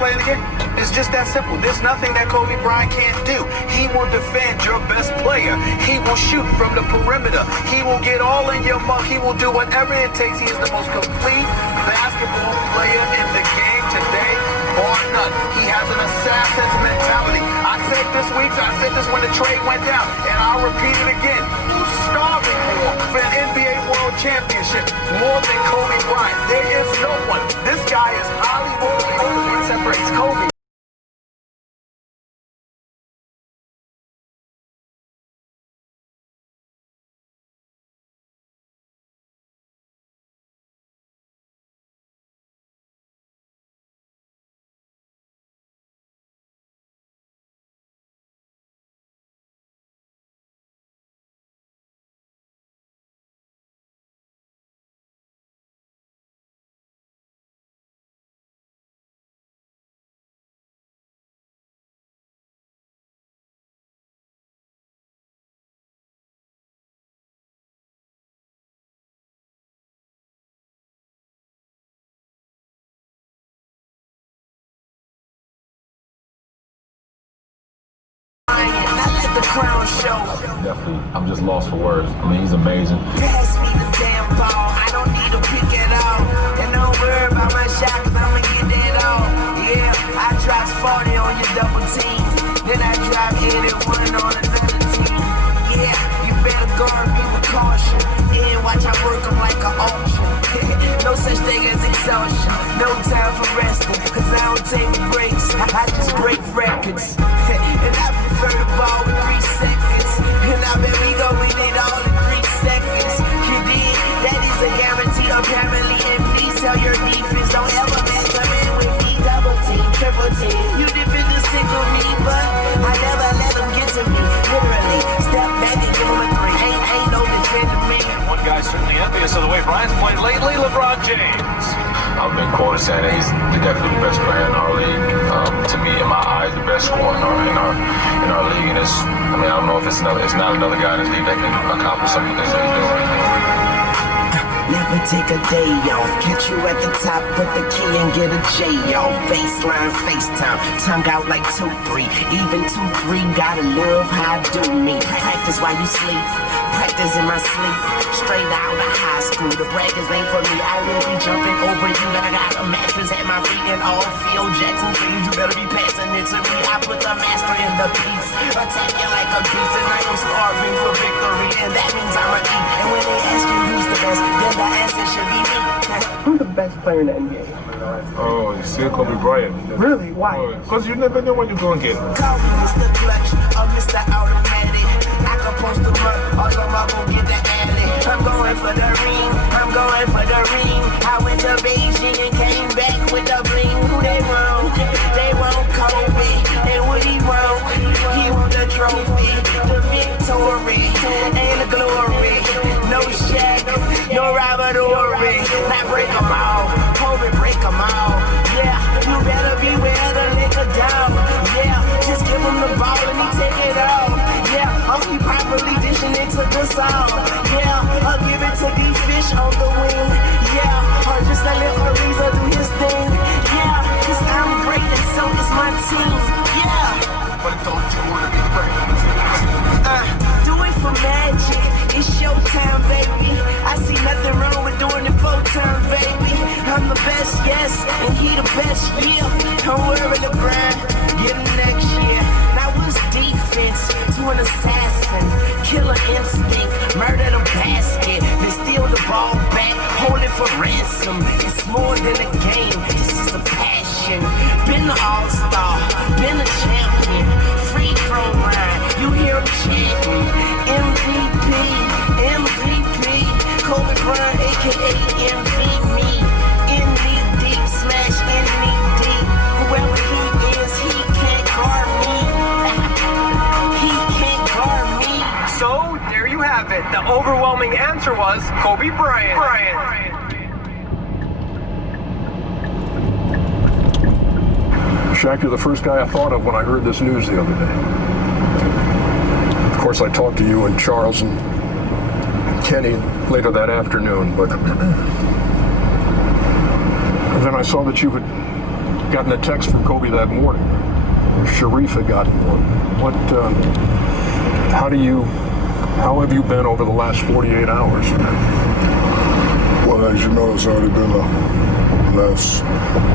play the game. It's just that simple. There's nothing that Kobe Bryant can't do. He will defend your best player. He will shoot from the perimeter. He will get all in your mouth. He will do whatever it takes. He is the most complete basketball player in the game today, bar none. He has an assassin's mentality. I said this when the trade went down, and I'll repeat it again. Who's starving for an NBA World Championship more than Kobe Bryant? There is no one. This guy is highly motivated. What separates Kobe? The crown show. Definitely, I'm just lost for words. I mean, he's amazing. Pass me the damn ball, I don't need to pick it out. And don't worry about my shot, cause I'ma get that all. Yeah, I drop 40 on your double team. Then I drop 81 on another team. Yeah, you better guard me with caution. Yeah, watch I work them like an auction. No such thing as exhaustion. No time for resting, cause I don't take breaks. I just break records. And I prefer the ball with 3 seconds. And I bet we gon' win it all in 3 seconds. You did, that is a guarantee apparently. And please tell your defense, don't ever mess up in with me. Double team, triple team. You defenders tickle me, but I never let them get to me. Literally, step back and give them a 3. Ain't no defending me. One guy certainly envious of the way Bryant's played lately, LeBron James. I've been quoted saying that he's definitely the best player in our league. To me, in my eyes, the best scorer in our league. And it's, I mean, I don't know if it's not another guy in this league that can accomplish something that he's doing right now. Never take a day off. Catch you at the top, put the key and get a J off. Baseline, FaceTime, tongue out like 2-3. Even 2-3, gotta love how I do me. Practice while you sleep, practice in my sleep. Straight out of high school, the brackets ain't for me. I will be jumping over you like I got a mattress at my feet. And all Phil Jackson things, you better be passing it to me. I put the master in the piece, attacking like a beast. And I am starving for victory, and that means I'm a eat. And when they ask you who's the best, then the answer should be me. Who's the best player in the NBA? Oh, you see Kobe Bryant. Really? Why? Because you never know when you're going to get it. Call me Mr. Clutch or Mr. Automatic. I can post them up, all them up gon' get the alley. I'm going for the ring, I'm going for the ring. I went to Beijing and came back with the bling. Who they want? They want Kobe. And what he want? He want the trophy, the victory, and the glory. No Shaq, no Robert Ory. Now break them all, Kobe break them all. Yeah, you better beware the liquor down. Yeah, just give him the ball and he take it off. Yeah, I'll keep properly dishing it to the song. Yeah, I'll give it to these fish on the wing. Yeah, or just a little Ariza do his thing. Yeah, cause I'm great and so is my team. Yeah. But don't you want to be great? Do it for magic. It's showtime, baby. I see nothing wrong with doing it full time, baby. I'm the best, yes, and he the best, yeah. Don't worry, LeBron, get him next year. Now what's defense to an assassin? Killer instinct, murder the basket, then steal the ball back, hold it for ransom. It's more than a game, this is a passion. Been the all-star, been a champion. Free throw line, you hear him chanting. MVP, MVP, Kobe Bryant, aka MV me. In knee deep, smash in knee deep. Whoever he is, he can't guard me. He can't guard me. So, there you have it. The overwhelming answer was Kobe Bryant. Shaq, you're the first guy I thought of when I heard this news the other day. Of course, I talked to you and Charles and Kenny later that afternoon, but then I saw that you had gotten a text from Kobe that morning. Sharif had gotten one. How have you been over the last 48 hours, man? Well, as you know, it's already been the last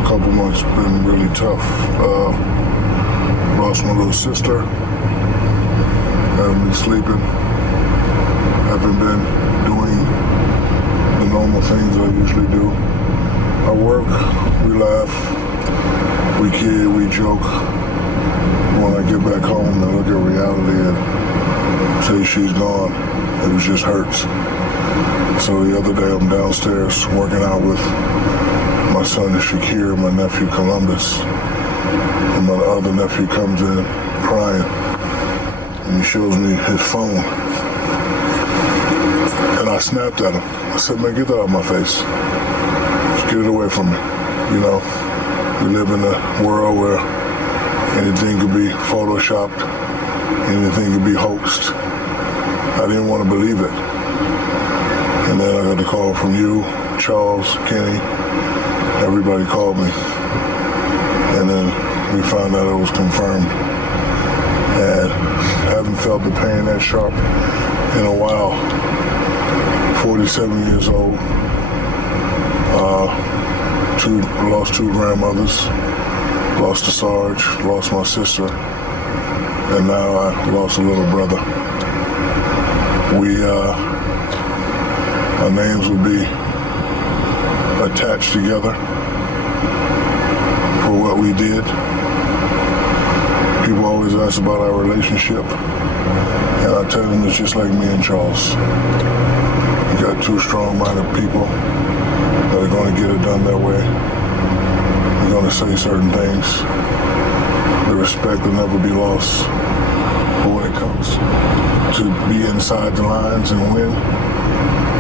couple months been really tough. Lost my little sister. Haven't been sleeping. Haven't been doing the normal things I usually do. I work, we laugh, we kid, we joke. When I get back home and look at reality and say she's gone, it just hurts. So the other day I'm downstairs working out with my son Shakir and my nephew Columbus. And my other nephew comes in crying and he shows me his phone. And I snapped at him. I said, man, get that out of my face. Just get it away from me. You know, we live in a world where anything could be photoshopped, anything could be hoaxed. I didn't want to believe it. And then I got the call from you, Charles, Kenny, everybody called me. And then we found out it was confirmed. And I haven't felt the pain that sharp in a while. 47 years old. Lost two grandmothers. Lost a Sarge, lost my sister, and now I lost a little brother. Our names will be attached together for what we did. People always ask about our relationship, and I tell them it's just like me and Charles. You got two strong-minded people that are going to get it done their way. They're going to say certain things. The respect will never be lost. But when it comes to be inside the lines and win,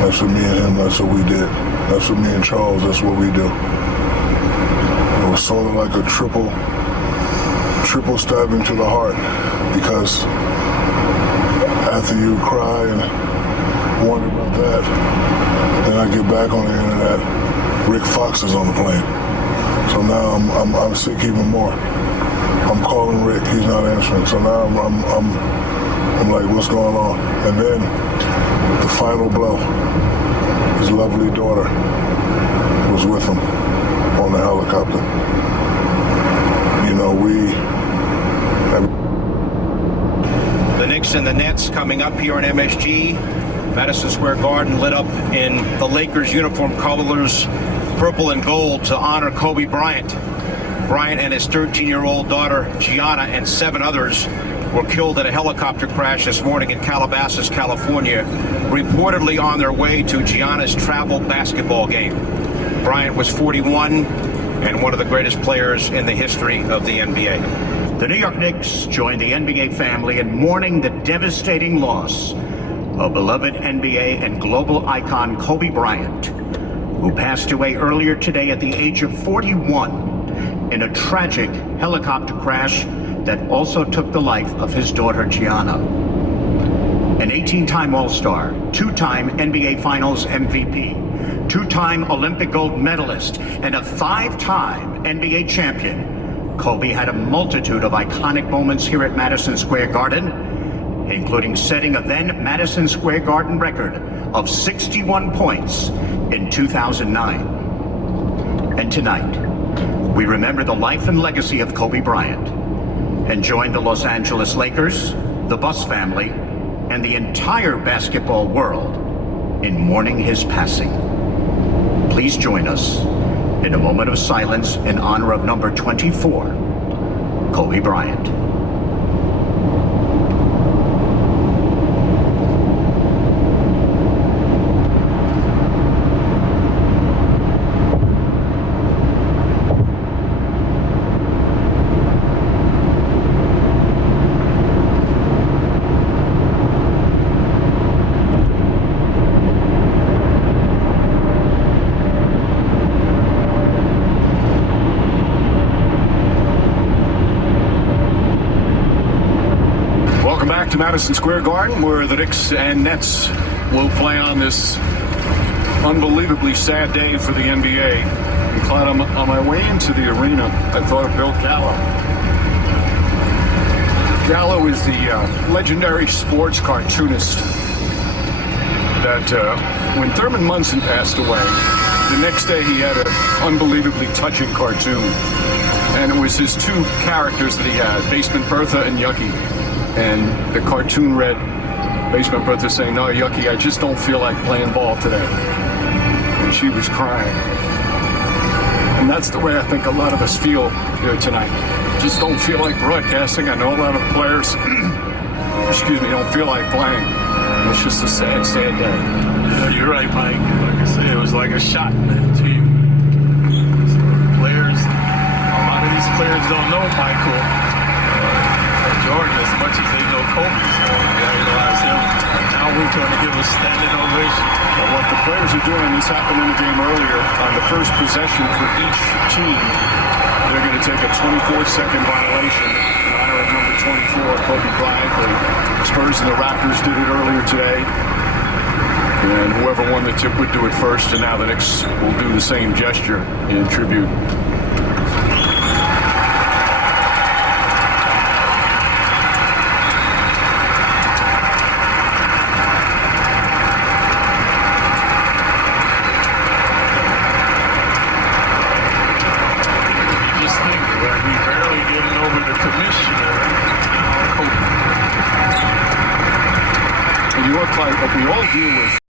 that's what me and him, that's what we did. That's what me and Charles, that's what we do. It was sort of like a triple stabbing to the heart, because after you cry and wonder about that, then I get back on the internet, Rick Fox is on the plane. So now I'm sick even more. I'm calling Rick, he's not answering. So now I'm like, what's going on? And then the final blow, his lovely daughter was with him on the helicopter. You know, The Knicks and the Nets coming up here in MSG. Madison Square Garden lit up in the Lakers uniform colors, purple and gold, to honor Kobe Bryant. Bryant and his 13-year-old daughter, Gianna, and 7 others were killed in a helicopter crash this morning in Calabasas, California, reportedly on their way to Gianna's travel basketball game. Bryant was 41 and one of the greatest players in the history of the NBA. The New York Knicks joined the NBA family in mourning the devastating loss of beloved NBA and global icon Kobe Bryant, who passed away earlier today at the age of 41 in a tragic helicopter crash that also took the life of his daughter Gianna. An 18-time All-Star, 2-time NBA Finals MVP, 2-time Olympic gold medalist, and a 5-time NBA champion, Kobe had a multitude of iconic moments here at Madison Square Garden, including setting a then Madison Square Garden record of 61 points in 2009. And tonight, we remember the life and legacy of Kobe Bryant and join the Los Angeles Lakers, the Buss family, and the entire basketball world in mourning his passing. Please join us in a moment of silence in honor of number 24, Kobe Bryant. To Madison Square Garden, where the Knicks and Nets will play on this unbelievably sad day for the NBA. And Clyde, on my way into the arena, I thought of Bill Gallo. Gallo is the legendary sports cartoonist that when Thurman Munson passed away, the next day he had an unbelievably touching cartoon. And it was his two characters that he had, Basement Bertha and Yucky. And the cartoon read, Basement Bertha saying, "No, Yucky, I just don't feel like playing ball today." And she was crying. And that's the way I think a lot of us feel here tonight. Just don't feel like broadcasting. I know a lot of players, don't feel like playing. It's just a sad, sad day. Yeah, you're right, Mike. Like I said, it was like a shock, man, to you. Players, a lot of these players don't know Michael Jordan as much as they know Kobe. So you gotta realize him. Now we're going to give a standing ovation. Well, what the players are doing, this happened in the game earlier, on the first possession for each team, they're going to take a 24-second violation in honor of number 24, Kobe Bryant. The Spurs and the Raptors did it earlier today. And whoever won the tip would do it first, and now the Knicks will do the same gesture in tribute. Just think that we barely getting over the commissioner, Kobe. And you look like what we all deal with.